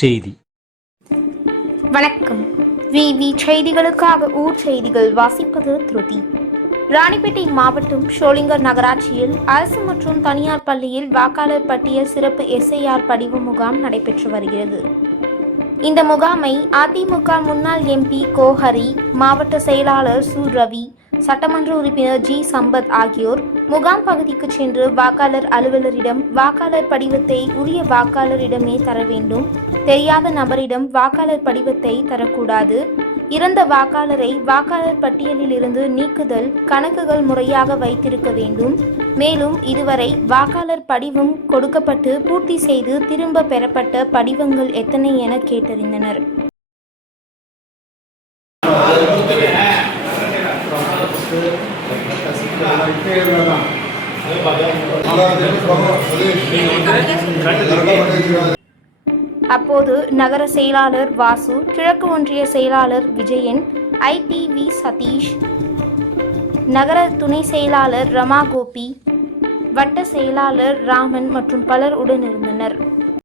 செய்தி. வணக்கம். விவி செய்திகளுக்காக ஊர் செய்திகள் வாசிப்பது திருதி. ராணிப்பேட்டை மாவட்டம் ஷோலிங்கர் நகராட்சியில் அரசு மற்றும் தனியார் பள்ளியில் வாக்காளர் பட்டியல் சிறப்பு SIR படிவ முகாம் நடைபெற்று வருகிறது. இந்த முகாமை அதிமுக முன்னாள் MP கோஹரி, மாவட்ட செயலாளர் சு ரவி, சட்டமன்ற உறுப்பினர் G சம்பத் ஆகியோர் முகாம் பகுதிக்கு சென்று வாக்காளர் அலுவலரிடம் வாக்காளர் படிவத்தை உரிய வாக்காளரிடமே தர வேண்டும், தெரியாத நபரிடம் வாக்காளர் படிவத்தை தரக்கூடாது, இறந்த வாக்காளரை வாக்காளர் பட்டியலில் இருந்து நீக்குதல், கணக்குகள் முறையாக வைத்திருக்க வேண்டும், மேலும் இதுவரை வாக்காளர் படிவம் கொடுக்கப்பட்டு பூர்த்தி செய்து திரும்ப பெறப்பட்ட படிவங்கள் எத்தனை என கேட்டறிந்தனர். அப்போது நகர செயலாளர் வாசு, கிழக்கு ஒன்றிய செயலாளர் விஜயன், ITV சதீஷ், நகர துணை செயலாளர் ரமா கோபி, வட்ட செயலாளர் ராமன் மற்றும் பலர் உடனிருந்தனர்.